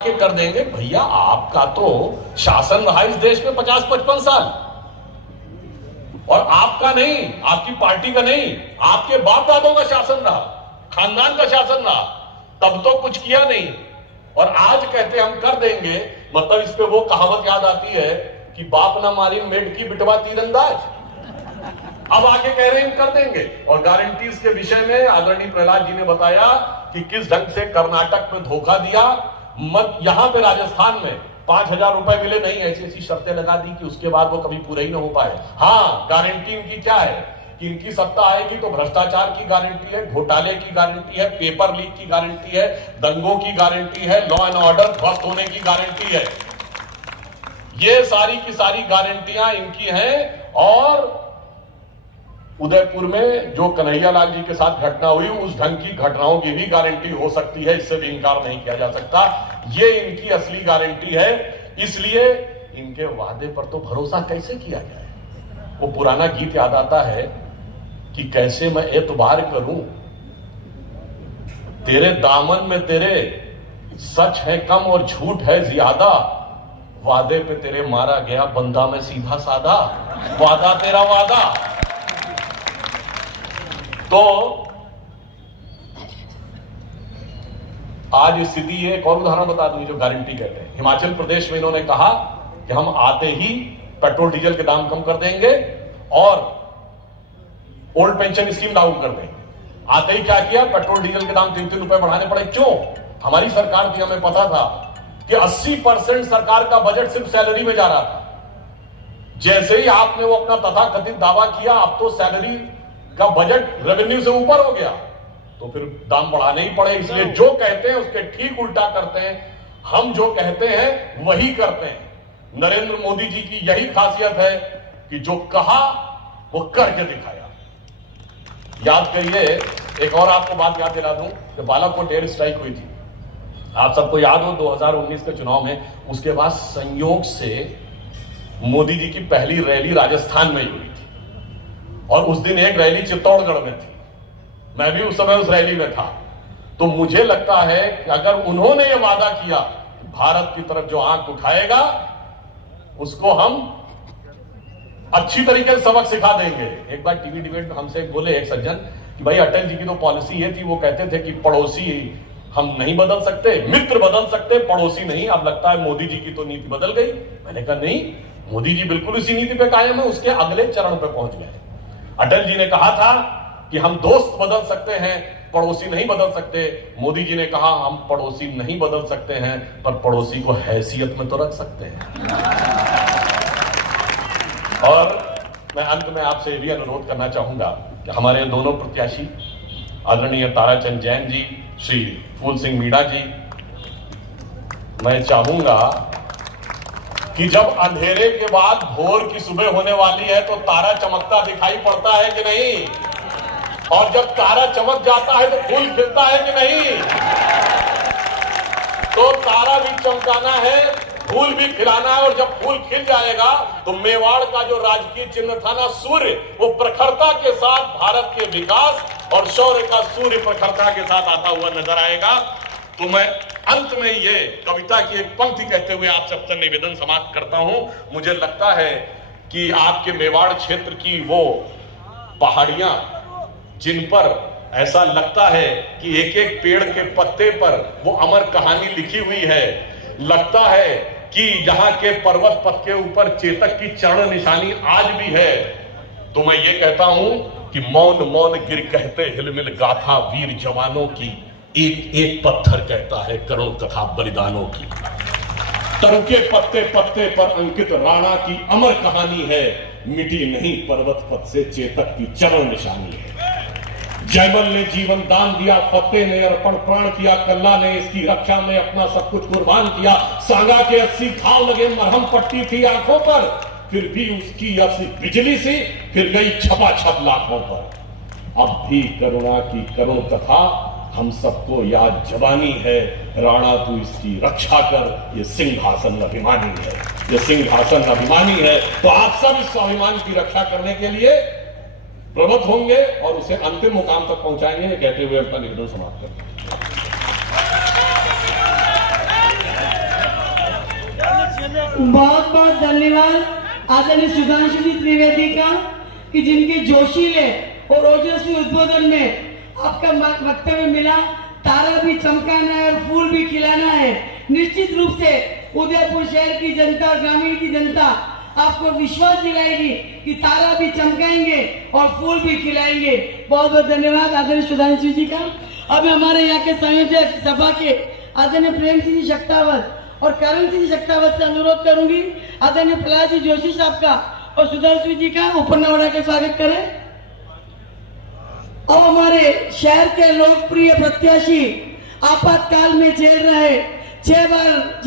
के कर देंगे। भैया आपका तो शासन रहा इस देश में 50-55 साल, और आपका नहीं, आपकी पार्टी का नहीं, आपके बाप दादों का शासन रहा, खानदान का शासन रहा, तब तो कुछ किया नहीं, और आज कहते हम कर देंगे। मतलब इस पे वो कहावत याद आती है कि बाप ना मारी मेड की बिटवा तीरंदाज। अब आके कह रहे हैं कर देंगे। और गारंटीज के विषय में आदरणीय प्रहलाद जी ने बताया कि किस ढंग से कर्नाटक में धोखा दिया, मत यहां पे राजस्थान में 5,000 रुपए मिले नहीं, ऐसी ऐसी शर्तें लगा दी कि उसके बाद वो कभी पूरे ही ना हो पाए। हाँ, गारंटी इनकी क्या है कि इनकी सत्ता आएगी तो भ्रष्टाचार की गारंटी है, घोटाले की गारंटी है, पेपर लीक की गारंटी है, दंगों की गारंटी है, लॉ एंड ऑर्डर ध्वस्त होने की गारंटी है। ये सारी की सारी गारंटियां इनकी हैं। और उदयपुर में जो कन्हैयालाल जी के साथ घटना हुई, उस ढंग की घटनाओं की भी गारंटी हो सकती है, इससे भी इनकार नहीं किया जा सकता। ये इनकी असली गारंटी है। इसलिए इनके वादे पर तो भरोसा कैसे किया जाए। वो पुराना गीत याद आता है कि कैसे मैं एतबार करूं, तेरे दामन में तेरे सच है कम और झूठ है ज्यादा, वादे पे तेरे मारा गया बंदा में सीधा साधा, वादा तेरा वादा। तो आज स्थिति है। एक और उदाहरण बता दूं जो गारंटी कहते हैं। हिमाचल प्रदेश में इन्होंने कहा कि हम आते ही पेट्रोल डीजल के दाम कम कर देंगे और ओल्ड पेंशन स्कीम लागू कर देंगे। आते ही क्या किया, पेट्रोल डीजल के दाम 3-3 रुपए बढ़ाने पड़े। क्यों? हमारी सरकार थी, हमें पता था कि 80% सरकार का बजट सिर्फ सैलरी में जा रहा था। जैसे ही आपने वो अपना तथाकथित दावा किया अब तो सैलरी का बजट रेवेन्यू से ऊपर हो गया, तो फिर दाम बढ़ाने ही पड़े। इसलिए जो कहते हैं उसके ठीक उल्टा करते हैं। हम जो कहते हैं वही करते हैं। नरेंद्र मोदी जी की यही खासियत है कि जो कहा वो करके दिखाया। याद करिए, एक और आपको बात याद दिला दूं कि बालाकोट एयर स्ट्राइक हुई थी, आप सबको याद हो 2019 के चुनाव में। उसके बाद संयोग से मोदी जी की पहली रैली राजस्थान में हुई थी, और उस दिन एक रैली चित्तौड़गढ़ में थी। मैं भी उस समय उस रैली में था। तो मुझे लगता है कि अगर उन्होंने ये वादा किया भारत की तरफ जो आंख उठाएगा उसको हम अच्छी तरीके से सबक सिखा देंगे। एक बार टीवी डिबेट में हमसे बोले एक सज्जन कि भाई अटल जी की तो पॉलिसी ये थी, वो कहते थे कि पड़ोसी हम नहीं बदल सकते, मित्र बदल सकते, पड़ोसी नहीं। अब लगता है मोदी जी की तो नीति बदल गई। मैंने कहा नहीं, मोदी जी बिल्कुल इसी नीति पे कायम है, उसके अगले चरण पे पहुंच गए। अटल जी ने कहा था कि हम दोस्त बदल सकते हैं, पड़ोसी नहीं बदल सकते। मोदी जी ने कहा हम पड़ोसी नहीं बदल सकते हैं, पर पड़ोसी को हैसियत में तो रख सकते हैं। और मैं अंत में आपसे भी अनुरोध करना चाहूंगा कि हमारे दोनों प्रत्याशी आदरणीय ताराचंद जैन जी, श्री फूल सिंह मीणा जी, मैं चाहूंगा कि जब अंधेरे के बाद भोर की सुबह होने वाली है तो तारा चमकता दिखाई पड़ता है कि नहीं, और जब तारा चमक जाता है तो फूल खिलता है कि नहीं। तो तारा भी चमकाना है, फूल भी खिलाना है, और जब फूल खिल जाएगा तो मेवाड़ का जो राजकीय चिन्ह था ना सूर्य, वो प्रखरता के साथ भारत के विकास और शौर्य का सूर्य प्रखरता के साथ आता हुआ नजर आएगा। तो मैं अंत में ये कविता की एक पंक्ति कहते हुए आप सबसे निवेदन समाप्त करता हूं। मुझे लगता है कि आपके मेवाड़ क्षेत्र की वो पहाड़ियां जिन पर ऐसा लगता है कि एक एक पेड़ के पत्ते पर वो अमर कहानी लिखी हुई है, लगता है कि यहाँ के पर्वत पथ के ऊपर चेतक की चरण निशानी आज भी है, तो मैं ये कहता हूं कि मौन मौन गिर कहते हिलमिल गाथा वीर जवानों की, एक एक पत्थर कहता है करोड़ कथा बलिदानों की। तरु के पत्ते पत्ते पर अंकित राणा की अमर कहानी है, मिटी नहीं पर्वत पथ से चेतक की चरण निशानी है। जयमल ने जीवन दान दिया, फतेह ने अर्पण प्राण किया, कल्ला ने इसकी रक्षा में अपना सब कुछ कुर्बान किया। सांगा के 80 घाव लगे, मरहम पट्टी थी आंखों पर, फिर भी उसकी ऐसी बिजली सी फिर गई छपा छप लाखों पर। अब भी करुणा की करो कथा हम सबको याद जवानी है, राणा तू इसकी रक्षा कर, ये सिंहासन अभिमानी है, ये सिंहासन अभिमानी है। तो आप सब इस स्वाभिमान की रक्षा करने के लिए प्रबद्ध होंगे और उसे अंतिम मुकाम तक पहुंचाएंगे, कहते हुए अपना निवेदन समाप्त करते हैं। बहुत बहुत धन्यवाद आदरणीय सुधांशु जी त्रिवेदी का कि जिनके जोशीले और ओजस्वी उद्बोधन में आपका वक्तव्य मिला। तारा भी चमकाना है और फूल भी खिलाना है। निश्चित रूप से उदयपुर शहर की जनता, ग्रामीण की जनता आपको विश्वास दिलाएगी कि तारा भी चमकाएंगे और फूल भी खिलाएंगे। बहुत बहुत धन्यवाद आदरणीय सुधांशु जी का। अब हमारे यहाँ के संयोजक सभा के आदरणीय प्रेम सिंह शक्तावत और करण सिंह शक्तावत से अनुरोध करूंगी आदरणीय प्रहलाद जी जोशी साहब का और सुधांशु जी का ऊपर न उड़ा के स्वागत करें। अब हमारे शहर के लोकप्रिय प्रत्याशी आपातकाल में झेल रहे 6 बार